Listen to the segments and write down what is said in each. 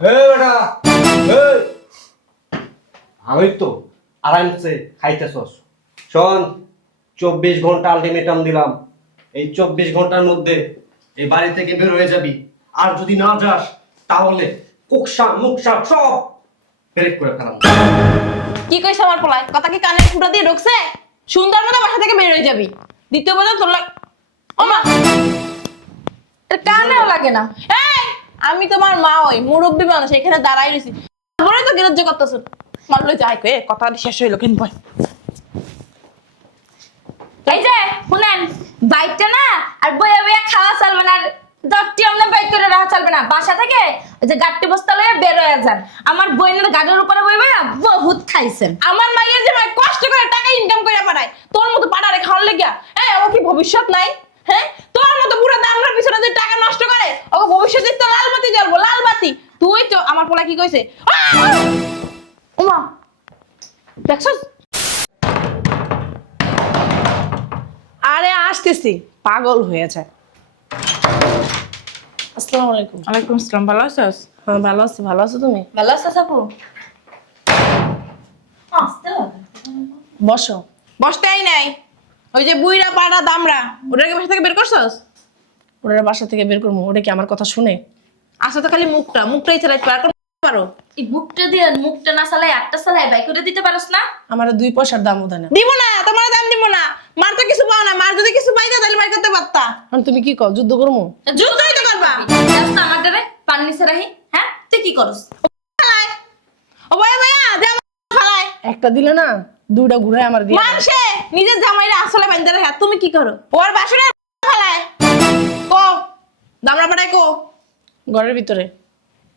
বেটা এই আমি তো আরামসে খাইতেছস। শোন, 24 ঘন্টা আলটিমেটাম দিলাম। এই 24 ঘন্টার মধ্যে এই বাড়ি থেকে বের হয়ে যাবি। আর যদি না যাস তাহলে কুকসা মুকসা সব ব্রেক করে ফেলাম। কি কইছ আমার পোলায়? কথা কি কানে ফুটা দিয়ে ঢুকছে? সুন্দর মতো বাসা থেকে বের হয়ে যাবি। দ্বিতীয় বার তোর ওমা কানেও লাগে না। এই আমি তোমার মা, ওই মুরব্বী মানুষ, এখানে দাঁড়াই রইছি, বলে তো গ্রাহ্য করতেছ। মারলো যাই কয়ে কথা শেষ হইলো কিন্তু ভয়। এই যে শুনেন, বাইকটা না আর বইয়া বইয়া খাওয়া চলবে না, আর দরটি আমরা বাইক করে রাখা চলবে না। বাসা থেকে ওই যে গাড়ি বস্তা লয়ে বের হয়ে যান। আমার বইনের গাড়ির উপরে বই বইয়া বহুত খাইছেন। আমার মাইয়ের যে মাই কষ্ট করে টাকা ইনকাম করে পাঠায়, তোর মতো পাড়ারে খাওয়ার লেগিয়া? হ্যাঁ, ও কি ভবিষ্যৎ নাই? হ্যাঁ, তোর মতো বুড়া দামরার পিছনে যে টাকা নষ্ট করে, ও ভবিষ্যতে তো লাল বাতি জ্বলবো, লাল বাতি। তুই তো আমার পোলা কি কইছে? ওমা দেখছস? আরে আসতেছি, পাগল হয়ে যায়। আসসালামু আলাইকুম। ওয়ালাইকুম আসসালাম। ভালো আছিস? হ্যাঁ ভালো আছি, ভালো আছো তুমি? ভালো আছে আপু? বসো। বসতেই নাই। ওই যে বুইরা পাড়া দামরা, ওটাকে বাসা থেকে বের করছস? ওরা বাসা থেকে বের করবো, ওটা কি আমার কথা শুনে? আসো তো খালি মুখটাই চালাইতে পারো। এই মুখটা দিয়ে মুখটা না চালাই একটা চালাই বাইক করে দিতে পারস না? আমার 2 পয়সার দামও দেয় না। দিব না, তোমার দাম দিব না। মার তো কিছু পাও না, মার যদি কিছু পাইতা তাহলে মার করতে পারতা। এখন তুমি কি কও, যুদ্ধ করবো? যুদ্ধই তো করবা। জাস্ট আমার দ্বারা পান নিচে রাখি। হ্যাঁ, তুই কি করস? ও ভাইয়া ভাইয়া দে আমার ফালাই। একটা দিলে না, 2টা ঘুরে আমার দিয়ে দাও। মানসে নিজের জামাইরা আসলে বাইন্দা রাখা, তুমি কি করো? ওর বাসনে ফালায়। কো দামরা পাড়ায় কো। ঘরের ভিতরে।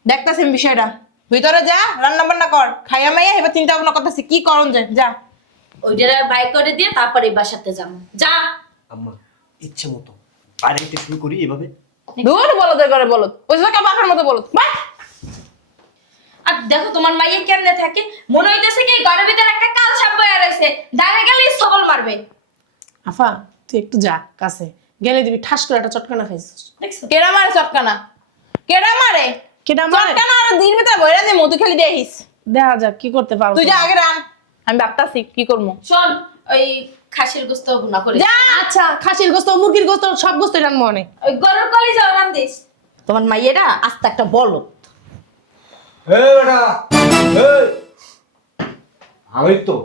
দেখতাছি আমি বিষয়টা। ভিতরে যা, রান্না বান্না কর, খাইয়া মাইয়া এবার চিন্তা ভাবনা করতেছি কি করন যায়। যা ওইটারে বাইক করে দিয়ে তারপরে বাসাতে যাবো। যা। আম্মা ইচ্ছে মতো বাইরে থেকে শুরু করি এভাবে। দূর বলো করে বলো, ওই যে বাপের মতো বলো। বাহ, আর দেখো তোমার মাইয়া কেমনে থাকে, মনে হইতেছে কি ঘরের ভিতরে একটা কাল সাপ বয়ে রয়েছে, ডানে গেলেই সবল মারবে। আফা তুই একটু যা কাছে, গেলে দিবি ঠাস করে একটা চটকানা খাইছিস। দেখছো? কেডা মারে চটকানা? কেডা মারে? কেডা মারে? চটকানা আর দিন ভিতরে বইরা দিয়ে মধু খেলি দেখিস। দেখা যাক কি করতে পারো। তুই যা আগে রান, আমি ভাবতাছি কি করবো। শোন, ওই খাসির গোস্ত ভুনা করে যা। আচ্ছা, খাসির গোস্ত, মুরগির গোস্ত, সব গোস্ত রান্না মনে। ওই গরুর কলিজাও রান দিস। তোমার মাইয়েরা আস্তে একটা বলো। বেটা এই আমি তো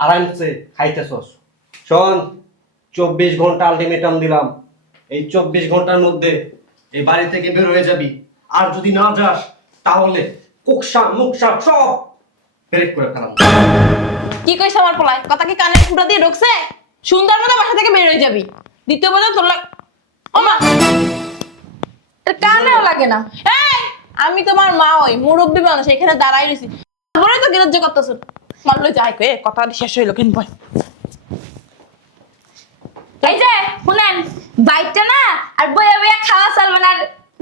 আরামসে খাইতেছস। শোন, 24 ঘন্টা আলটিমেটাম দিলাম। এই 24 ঘন্টার মধ্যে এই বাড়ি থেকে বের হয়ে যাবি। আর যদি না যাস তাহলে কুকসা মুকসা সব ব্রেক করে ফেলাম। কি কইছ আমার পোলায়? কথা কি কানে ফুটা দিয়ে ঢুকছে? সুন্দর মতো বাসা থেকে বের হয়ে যাবি। দ্বিতীয় বার তোর ওমা কানেও লাগে না। এই আমি তোমার মা, ওই মুরব্বী মানুষ, এখানে দাঁড়াই রইছি, বলে তো গ্রাহ্য করতেছ। মারলো যাই কয়ে কথা শেষ হইলো কিন্তু ভয়। এই যে শুনেন, বাইকটা না আর বইয়া বইয়া খাওয়া চলবে না, আর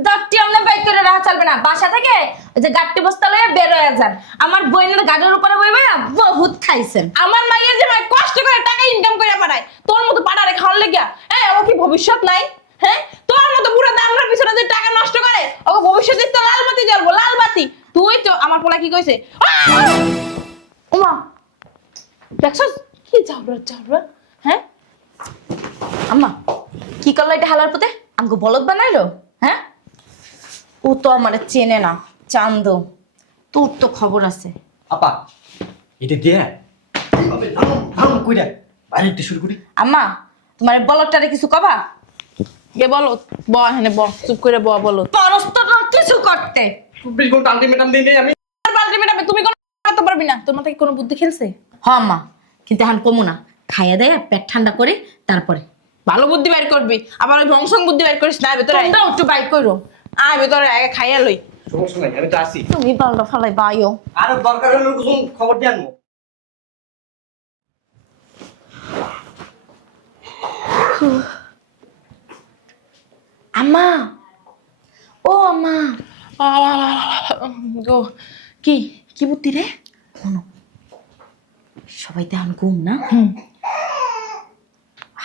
দরটি আমরা বাইক করে রাখা চলবে না। বাসা থেকে ওই যে গাড়ি বস্তা লয়ে বের হয়ে যান। আমার বইনের গাড়ির উপরে বই বইয়া বহুত খাইছেন। আমার মাইয়ের যে মাই কষ্ট করে টাকা ইনকাম করে পাঠায়, তোর মতো পাড়ারে খাওয়ার লেগিয়া? হ্যাঁ, ও কি ভবিষ্যৎ নাই? হ্যাঁ, তোর মতো বুড়া দামরার পিছনে যে টাকা নষ্ট করে, ও ভবিষ্যতে তো লাল বাতি জ্বলবো, লাল বাতি। তুই তো আমার পোলা কি কইছে? ওমা দেখছস কি যাবরা? হ্যাঁ আম্মা কি করলো এটা হালার পথে? আমাকে বলদ বানাইলো? হ্যাঁ, ও তো আমার চেনে না। চান্দ, তোর তো খবর আছে। আপা এটা দিয়ে এভাবে ধাম ধাম কইরা বাইরে থেকে শুরু করি। আম্মা তোমার বলদটারে কিছু কবা? কে বলো? ব এখানে ব, চুপ করে ব বলো। পরস্ত কিছু করতে 24 ঘন্টা আলটিমেটাম দিই আমি। ম্যাডাম তুমি কোনো করতে পারবি না, তোমার থেকে কোনো বুদ্ধি খেলছে? হ আম্মা, কিন্তু এখন কমু না, খাইয়া দেয় পেট ঠান্ডা করে তারপরে ভালো বুদ্ধি বের করবি, আবার ওই ভংসং বুদ্ধি বের করিস না। ভেতরে আয়। তোমরাও একটু বাইক করো। আয় ভেতরে আগে খাইয়া লই। সমস্যা নাই, আমি তো আসি। তুমি পাল্টা ফালাই বাইও। আর দরকার হলে কিছু খবর দিয়ে আনবো। আম্মা, ও আম্মা, গো কি কি বুদ্ধি রে? সবাই তো এখন ঘুম না?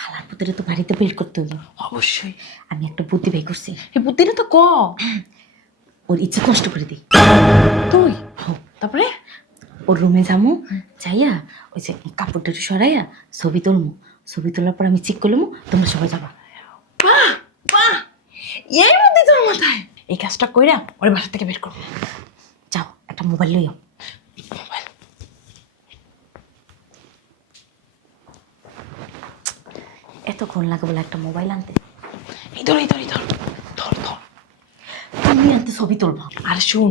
হালার পুত্রে তো বাড়িতে বের করতে হলো। অবশ্যই। আমি একটা বুদ্ধি বের করছি। এই বুদ্ধিটা তো ক। ওর ইচ্ছে নষ্ট করে দিই। ওর রুমে যামু, যাইয়া ওই যে কাপড়টা একটু সরাইয়া ছবি তুলমু, ছবি তোলার পর আমি চেক করলাম, তোমরা সবাই যাবা। বাহ বাহ, এই মধ্যে তোর মাথায় এই কাজটা কইরা ওর বাসা থেকে বের করবো। যাও একটা মোবাইল লইও। এতক্ষণ লাগে বলে একটা মোবাইল আনতে? এই ধর এই ধর এই ধর ধর ধর। তুমি আনতে ছবি তুলবা? আর শুন,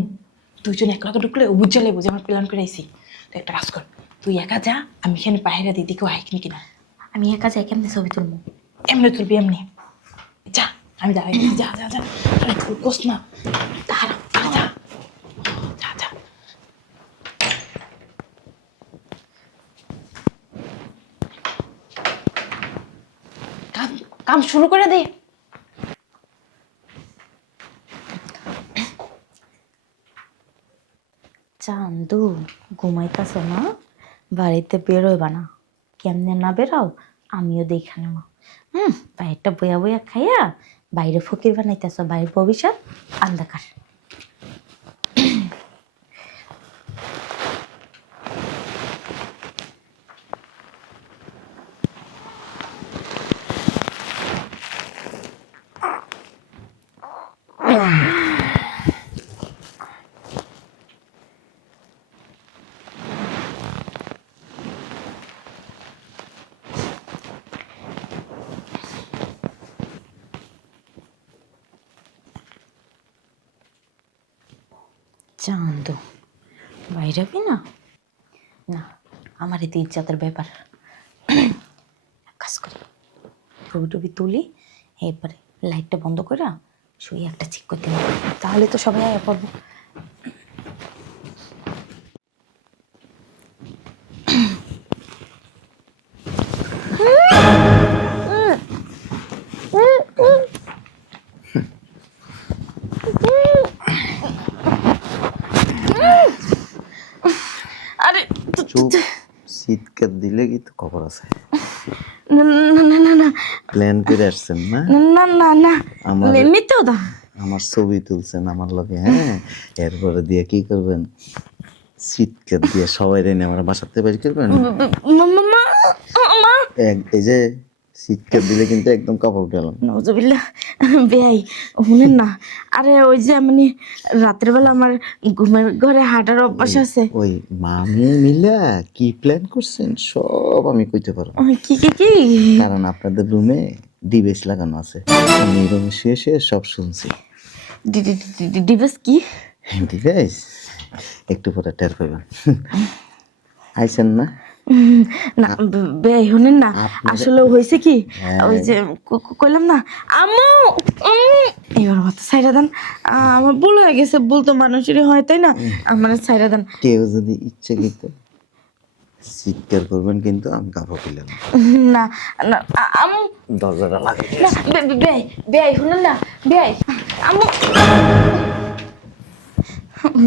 দুইজন এক লগে ঢুকলে ও বুঝে লেবো যে আমরা প্ল্যান করে আইছি। তুই একটা কাজ কর, তুই একা যা, আমি এখানে বাইরে দিদি কেউ হাইকিনি কিনা। আমি একা যাই কেমনি ছবি তুলবো? এমনি তুলবি এমনি। যা, আমি দাঁড়াই গেছি, যা যা যা। আরে তুই কোস না, দাঁড়া আরে যা যা যা। কাম কাম শুরু করে দে। চান্দু ঘুমাইতেছ না? বাড়িতে বেরোইবা না? কেমনে না বেরাও আমিও দেখা নেব। বাইরটা বইয়া বইয়া খাইয়া বাইরে ফকির বানাইতেছ, বাইরের ভবিষ্যৎ অন্ধকার। চান্দু বাইরে হবি না? না, আমার এতে ইজ্জাতের ব্যাপার। এক কাজ করি, ছবি টবি তুলি, এরপরে লাইটটা বন্ধ করে শুয়ে একটা চেক করতে হবে, তাহলে তো সবাই আয়া পড়বো। আরে চুপ, শীতকাল দিলে কি তো খবর আছে? না না না না না প্ল্যান করে আসছেন না? না না না, আমার মিথ্যা কথা। আমার ছবি তুলছেন আমার লগে, হ্যাঁ? এরপরে দিয়ে কি করবেন? শীতকাল দিয়ে সবাই রেনে আমার বাসাতে বাড়ি করবেন। এই যে শীতকাল দিলে কিন্তু একদম কাপড় গেলাম। নজবিল্লা বেয়াই শুনেন না, আরে ওই যে মানে রাতের বেলা আমার ঘুমের ঘরে হাঁটার অভ্যাস আছে। ওই মামি মিলা কি প্ল্যান করছেন সব আমি কইতে পারবো, কি কি কি? কারণ আপনাদের রুমে ডিভাইস লাগানো আছে। আমি রুমে শুয়ে শুয়ে সব শুনছি। ডিভাইস কি? ডিভাইস একটু পরে টের পাবেন। আইছেন না? না বেয়াই শুনেন না, আসলে হয়েছে কি, ওই যে কইলাম না আম্মু, এবার মতো সাইরা দেন। আমার ভুল হয়ে গেছে, ভুল তো মানুষেরই হয় তাই না? আমার সাইরা দেন। কেউ যদি ইচ্ছে করতে চিৎকার করবেন কিন্তু আমি কাপড় খুললাম না না আম্মু, দরজাটা লাগে। না বেয়াই বেয়াই শুনেন না, বেয়াই আম্মু,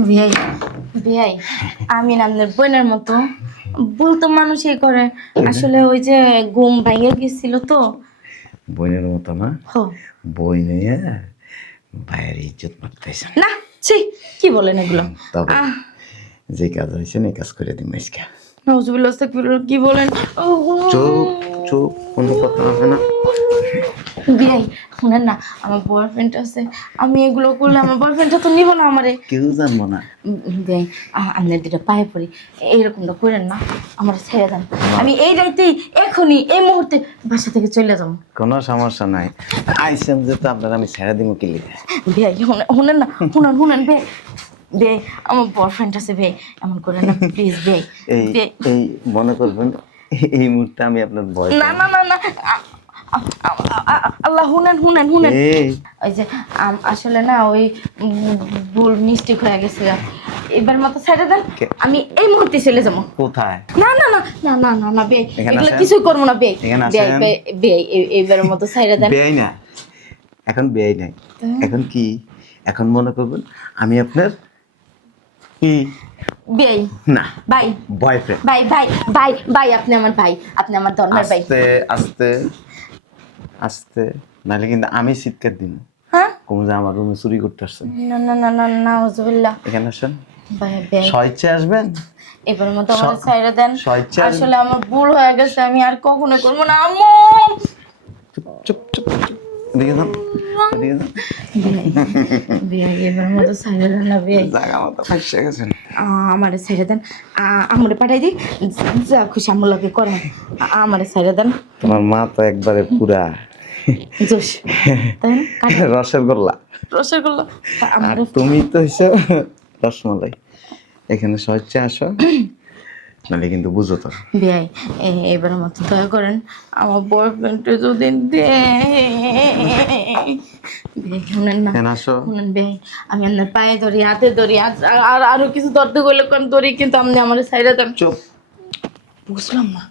বেয়াই বেয়াই আমি না আপনার বোনের মতো ভুল তো মানুষই করে। আসলে ওই যে ঘুম ভেঙে গেছিল তো। বোনের মতো না, হো বই নিয়ে ভাইয়ের ইজ্জত মারতেছেন না, ছি কি বলেন এগুলো? তবে যে কাজ হয়েছে এই কাজ করে দিন আজকে। নাউজুবিল্লাহ আস্তাগফিরুল্লাহ, কি বলেন? চুপ চুপ, কোনো কথা হবে না। বিয়াই শুনেন না, আমার বয়ফ্রেন্ড আছে, আমি এগুলো করলে আমার বয়ফ্রেন্ডটা তো নিব না আমারে। কেউ জানবো না। বিয়াই আপনার দুটো পায়ে পড়ি, এইরকমটা করেন না, আমার ছেড়ে দেন। আমি এই রাইতেই এখনই এই মুহূর্তে বাসা থেকে চলে যাবো। কোনো সমস্যা নাই, আইসেন যেহেতু আপনার আমি ছেড়ে দিব কি লিখে। বিয়াই শুনেন না, শুনেন শুনেন বে বে, আমার বয়ফ্রেন্ড আছে বে, এমন করে না প্লিজ বে। এই এই মনে করবেন এই মুহূর্তে আমি আপনার ভয় না না না না আল্লাহ শুনেন শুনেন শুনেন, ওই যে আসলে না ওই ভুল মিস্টেক হয়ে গেছে, এবার মতো ছেড়ে দেন, আমি এই মুহূর্তে চলে যাবো। কোথায়? না না না না না না না বে, এখানে এগুলো আসেন। কিছুই করবো না বে, এখানে বে আসেন। বে বে, এইবারের মতো ছেড়ে দেন। বেয়াই না, এখন বেয়াই নাই, এখন কি? এখন মনে করবেন আমি আপনার কি বেই না ভাই, বয়ফ্রেন্ড। ভাই ভাই ভাই ভাই, আপনি আমার ভাই, আপনি আমার ধর্মের ভাই। আস্তে আস্তে আস্তে, নাহলে কিন্তু আমি চিৎকার দিব। হ্যাঁ কমে যে আমার রুমে চুরি করতে আসছেন। না না না না নাউজুবিল্লাহ, এখানে আসেন, ভাই বে স্বেচ্ছায় আসবেন এবার মতো আমার সাইডে দেন স্বেচ্ছা- আসলে আমার ভুল হয়ে গেছে আমি আর কখনো করবো না আম্মু চুপ চুপ চুপ চুপ। এদিকে যান, এদিকে যান। বিয়াই এবার মতো সাইডে দেন না বিয়াই জায়গা মতো ফাঁসে গেছেন। আমারে সাইডে দেন আমারে পাঠাই দিই যা খুশি আমার লগে করেন আমারে সাইডে দেন তোমার মা তো একবারে পুরা জোশ তাই না রসের গোল্লা, রসগোল্লা আর আমার তুমি তো হিসো রসমালাই। এখানে স্বেচ্ছা আসো, নাহলে কিন্তু বুঝো তো। বিয়াই এবার মতো দয়া করেন আমার বয়ফ্রেন্ডে যদি বিয়াই শুনেন না এখানে আসো। শুনেন বিয়াই আমি আপনার পায়ে ধরি হাতে ধরি আর আরো কিছু ধরতে গেলে কোন ধরি কিন্তু আপনি আমার সাইডে দেন চুপ। বুঝলাম না,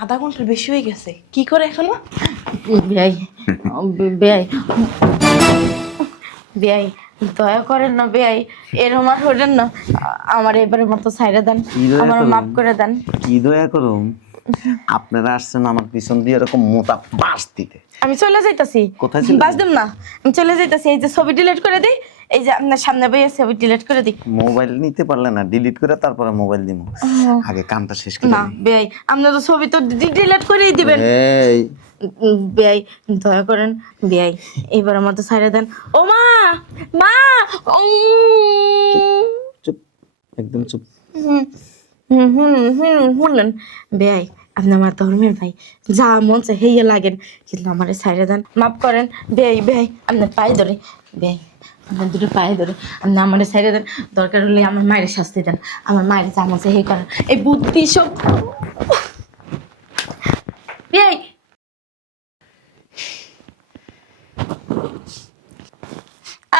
আধা ঘন্টার বেশি হয়ে গেছে, কি করে এখনো? বিয়াই বিয়াই বিয়াই দয়া করেন না বিয়াই এরকম আর হলেন না আমার এবারের মতো সাইডে দেন কি দয়া আমার করুন? মাফ করে দেন কি দয়া করুম, আপনারা আসছেন আমার পিছন দিয়ে এরকম মোটা বাস দিতে। আমি চলে যাইতাছি কোথায় চলে বাস দেব না আমি চলে যাইতাছি এই যে ছবি ডিলিট করে দিই এই যে আপনার সামনে বইয়ে ছবি ডিলিট করে দিই মোবাইল নিতে পারলে না, ডিলিট করে তারপরে মোবাইল দিব। আগে কামটা শেষ করে না নিই। বেয়াই আপনি তো ছবি তো ডিলিট করেই দিবেন এই বেয়াই দয়া করেন বেয়াই এবার আমার তো ছাইড়ে দেন ও মা মা চুপ, একদম চুপ। শুনলেন বেয়াই আপনি আমার ধর্মের ভাই যা মন চাই হেয়ে লাগেন কিন্তু আমার ছাইড়ে দেন মাফ করেন বেয়াই বেয়াই আপনার পায়ে ধরে বেয়াই আপনার দুটো পায়ে ধরে আপনি আমার ছাইড়ে দেন দরকার হলে আমার মায়ের শাস্তি দেন আমার মায়ের যা মন চাই হে করেন এই বুদ্ধি সব বেয়াই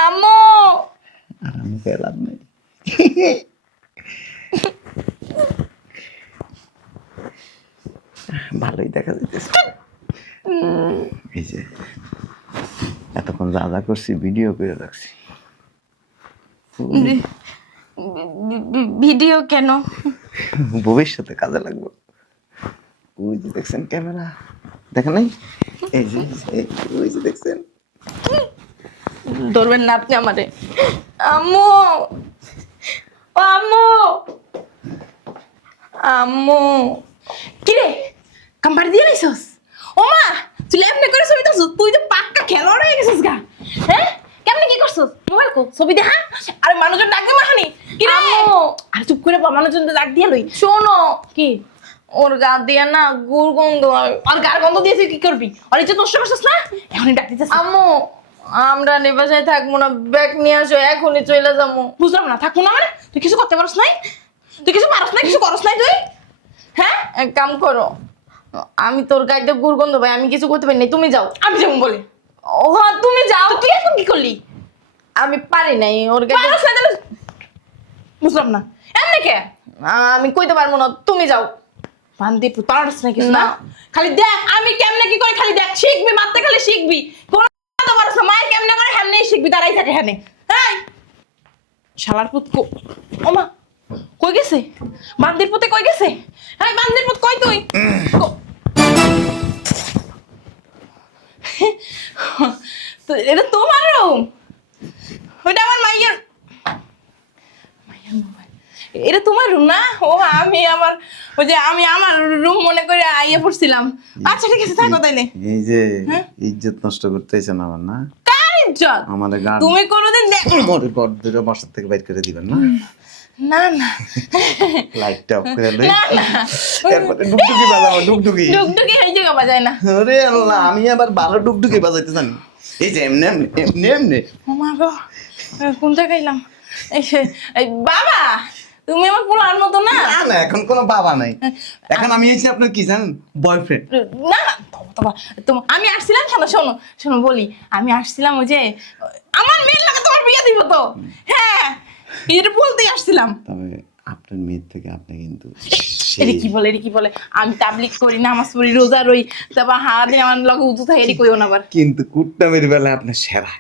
আম্মু আর আমি পেলাম নাই। ভালোই দেখা যাইতেছে। এই যে এতক্ষণ যা যা করছি ভিডিও করে রাখছি। ভিডিও কেন ভবিষ্যতে কাজে লাগবে। ওই যে দেখছেন ক্যামেরা, দেখেন নাই? এই যে ওই যে দেখছেন। ধরবেন না আপনি আমারে আম্মু ও আম্মু আম্মু কিরে কাম্পার দিয়ে নিছস? ও মা তুই এমনি করে ছবি তো তুই তো পাক্কা খেলোয়াড় হয়ে গেছিস গা। হ্যাঁ কেমনে কি করছস? মোবাইল কো ছবি দেখা। আরে মানুষজন ডাক দে মাহানি কি রে? আম্মু আরে চুপ করে মানুষজন ডাক দিয়ে লই। শোনো কি ওর গা দিয়ে না গুড় গন্ধ হয়। আর গার গন্ধ দিয়েছিস কি করবি? আর এই যে নষ্ট করছস না এখনই ডাক দিতেছ। আম্মু আমরা নেবাসায় থাকবো না ব্যাগ নিয়ে আসো এখনই চলে যাবো বুঝলাম না থাকবো না মানে তুই কিছু করতে পারছ নাই? তুই কিছু পারছ নাই, কিছু করছ নাই তুই? হ্যাঁ এক কাম করো আমি তোর গাড়িতে গুড় গন্ধ ভাই আমি কিছু করতে পারি না তুমি যাও আমি যেমন বলে ও হ্যাঁ তুমি যাও তুই এখন কি করলি? আমি পারি নাই ওর গাড়িতে পারছ না তাহলে বুঝলাম না এমনি কে আমি কইতে পারবো না তুমি যাও বান্দি পারছ না কিছু না না। খালি দেখ আমি কেমনে কি করে খালি দেখ শিখবি মারতে খালি শিখবি কোন তো পারছ না মাই কেমনে করে হেমনেই শিখবি দাঁড়াই থাকে হেনে এই শালার পুত ওমা কই গেছে বান্দির পুতে কই গেছে হ্যাঁ বান্দির পুত কই তুই তো এটা তোমার রুম ওইটা আমার মাইয়ের মোবাইল এটা তোমার রুম না ও আমি আমার ওই যে আমি আমার রুম মনে করে আইয়ে পড়ছিলাম আচ্ছা ঠিক আছে থাকো তাইলে এই যে ইজ্জত নষ্ট করতেছেন আমার না, কার ইজ্জত আমাদের গান তুমি কোনোদিন দেখ মোর ঘর দুটো বাসার থেকে বাইর করে দিবেন না। না না লাইটটা অফ করে লই, না না এরপরে ডুগডুগি বাজাবো। ডুগডুগি, ডুগডুগি এই জায়গা বাজায় না আরে আল্লাহ, আমি আবার ভালো ডুগডুগি বাজাইতে জানি। এই যে এমনি এমনি এমনি এমনি। ও মা গো কোন জায়গায় এলাম এই বাবা তুমি আমার পোলার মতো না না না, এখন কোনো বাবা নাই, এখন আমি এসে আপনার কি জানেন, বয়ফ্রেন্ড। না না আমি আসছিলাম শোনো শোনো শোনো বলি আমি আসছিলাম ওই যে আমার মেয়ের লাগে তোমার বিয়ে দিব তো হ্যাঁ এটা বলতেই আসছিলাম তবে আপনার মেয়ের থেকে আপনি কিন্তু এটা কি বলে এটা কি বলে আমি তাবলিগ করি নামাজ পড়ি রোজা রই তারপর হাতে আমার লগে উঁচু থাকে এটি কইও না আবার কিন্তু কুট্টামের বেলায় আপনার সেরা,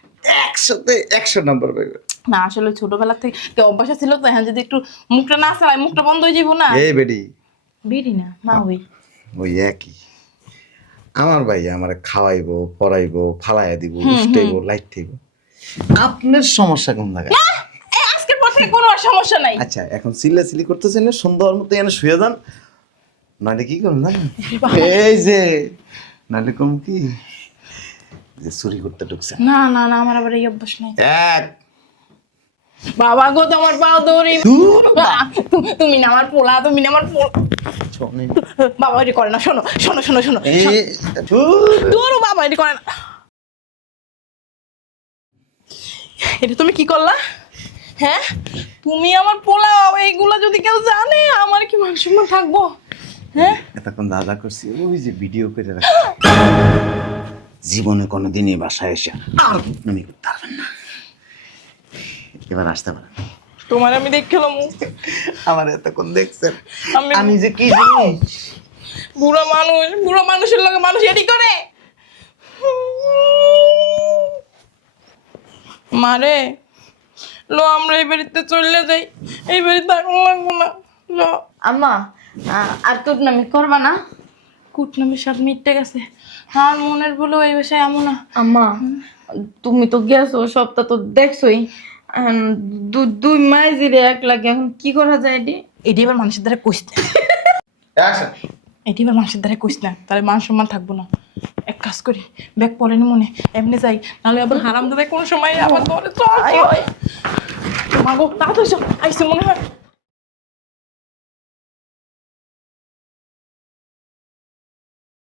100তে 100 নাম্বার পাইবে। না আসলে ছোটবেলা থেকে অভ্যাস ছিল তো এখন যদি একটু মুখটা না চালাই মুখটা বন্ধ হয়ে যাবো না এই বেডি বেরি না মা হই ওই একই, আমার ভাই আমার খাওয়াইবো পড়াইবো ফালাইয়া দিব উষ্টাইবো লাইট দিব। আপনার সমস্যা কোন জায়গায়? এই আজকের পর থেকে আছে কোনো সমস্যা নাই। আচ্ছা এখন চিল্লাচিল্লি করতেছেন না, সুন্দর মতো এনে শুয়ে যান, নাহলে কি করুন জানেন? এই যে নাহলে কম কি যে চুরি করতে ঢুকছেন। না না না, আমার আবার এই অভ্যাস নাই। এক বাবা গো, তোমার পাও ধরি। তুমি না আমার পোলা, তুমি না আমার পোলা। শোনেন। বাবা এটি করে না, শোনো শোনো শোনো শোনো। এই তোর বাবা এটি করে না। এটা তুমি কি করলা? হ্যাঁ, তুমি আমার পোলা, এইগুলা যদি কেউ জানে আমার কি মান সম্মান থাকবো? হ্যাঁ, এতক্ষণ দাদা করছি ওই যে ভিডিও করে রাখি, জীবনে কোনোদিনই বাসায় এসে আর আমি করতে পারবেন না। এবার আসতে পারেন। তোমার আমি দেখলাম আমার এতক্ষণ দেখছেন আমি- আমি যে কি জিনিস। বুড়ো মানুষ, বুড়ো মানুষের লগে মানুষ এটি করে। মারে লো, আমরা এই বাড়িতে চলে যাই, এই বাড়িতে থাকুন লাগবো না। লো, আম্মা আর তোর নামে করবা না? কুটনামের সব মিটে গেছে। আর মনের বলে এই বিষয়ে এমন না। আম্মা তুমি তো গেছো, সবটা তো দেখছোই। দুই মাস ধরে এক লাগে, এখন কি করা যায় এটি? এটি এবার মানুষের দ্বারা কইস না, এটি এবার মানুষের দ্বারা কইস না, তাহলে মান সম্মান থাকবো না। এক কাজ করি, ব্যাগ পরে নি মনে এমনি যাই, নাহলে আবার হারাম দাদা কোন সময় আবার ধরে চল। মাগো তাড়াতাড়ি চল, আইসে মনে হয়।